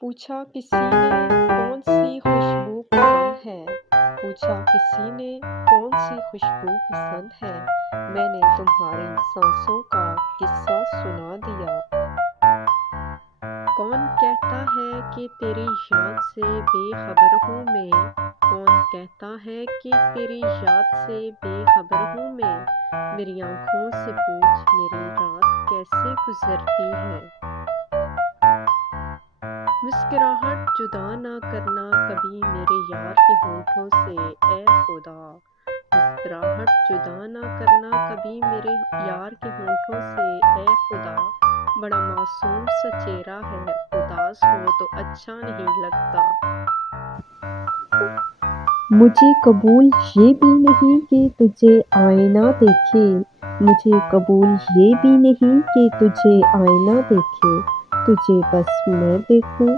पूछा किसी ने कौन सी खुशबू पसंद है। पूछा किसी ने कौन सी खुशबू पसंद है। मैंने तुम्हारी सांसों का किस्सा सुना दिया। कौन कहता है कि तेरी याद से बेखबर हूँ मैं। कौन कहता है कि तेरी याद से बेखबर हूँ मैं। मेरी आँखों से पूछ मेरी रात कैसे गुजरती है। मुस्कुराहट जुदा ना करना कभी मेरे यार के होठों से ए खुदा। मुस्कुराहट जुदा ना करना कभी मेरे यार के होठों से ए खुदा। बड़ा मासूम सा चेहरा है, उदास हो तो अच्छा नहीं लगता। मुझे कबूल ये भी नहीं कि तुझे आईना देखे। मुझे कबूल ये भी नहीं कि तुझे आईना देखे। तुझे बस मैं देखूं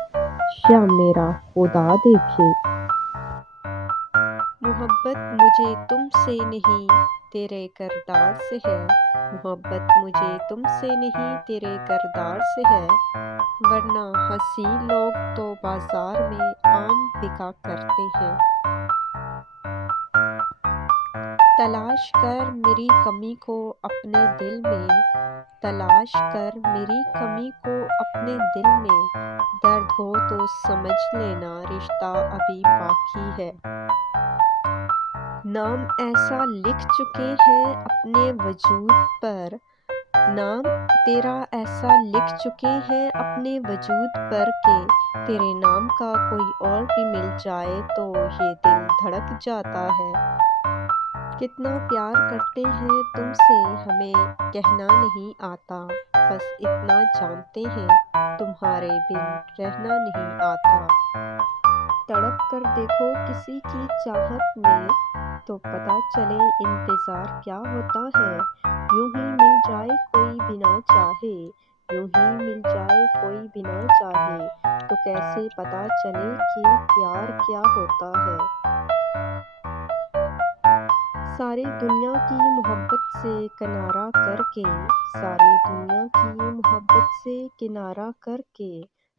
या मेरा खुदा देखे। मोहब्बत मुझे तुमसे नहीं तेरे किरदार से है। मोहब्बत मुझे तुमसे नहीं तेरे किरदार से है। वरना हंसी लोग तो बाजार में आम बिका करते हैं। तलाश कर मेरी कमी को अपने दिल में। तलाश कर मेरी कमी को अपने दिल में। दर्द हो तो समझ लेना रिश्ता अभी बाकी है। नाम ऐसा लिख चुके हैं अपने वजूद पर। नाम तेरा ऐसा लिख चुके हैं अपने वजूद पर के तेरे नाम का कोई और भी मिल जाए तो ये दिल धड़क जाता है। कितना प्यार करते हैं तुमसे हमें कहना नहीं आता। बस इतना जानते हैं तुम्हारे बिन रहना नहीं आता। तड़प कर देखो किसी की चाहत में तो पता चले इंतज़ार क्या होता है। यूं ही मिल जाए कोई बिना चाहे। यूं ही मिल जाए कोई बिना चाहे तो कैसे पता चले कि प्यार क्या होता है। सारी दुनिया की मोहब्बत से किनारा करके। सारी दुनिया की मोहब्बत से किनारा करके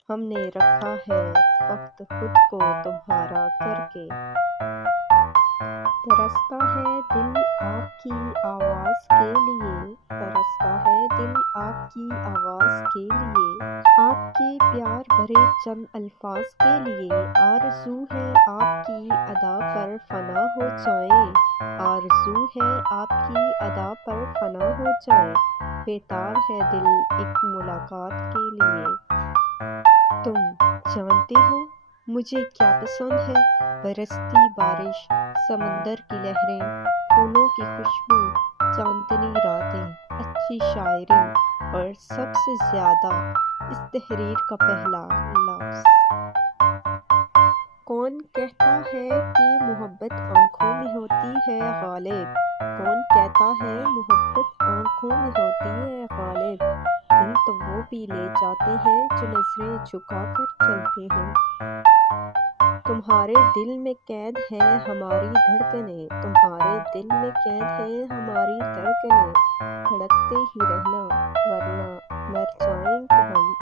हमने रखा है वक्त खुद को तुम्हारा करके। तरसता है दिल आपकी आवाज़ के लिए। तरसता है दिल आपकी आवाज़ के लिए। आपके प्यार भरे चंद अल्फाज के लिए। आरज़ू है आपकी अदा पर फना हो जाएं। आरज़ू है आपकी अदा पर फना हो जाएं। बेताब है दिल एक मुलाकात के लिए। तुम जानते हो मुझे क्या पसंद है। बरसती बारिश, समुंदर की लहरें, फूलों की खुशबू, चांदनी रातें, अच्छी शायरी और सबसे ज़्यादा इस तहरीर का पहला लफ्ज़। कौन कहता है कि मोहब्बत आँखों में होती है गालिब। कौन कहता है मोहब्बत आँखों में होती है गालिब। दिल तो वो भी ले जाते हैं जो नजरें झुका कर चलते हैं। तुम्हारे दिल में कैद है हमारी धड़कनें। तुम्हारे दिल में कैद है हमारी धड़कनें। धड़कते ही रहना वरना मर जाएंगे हम।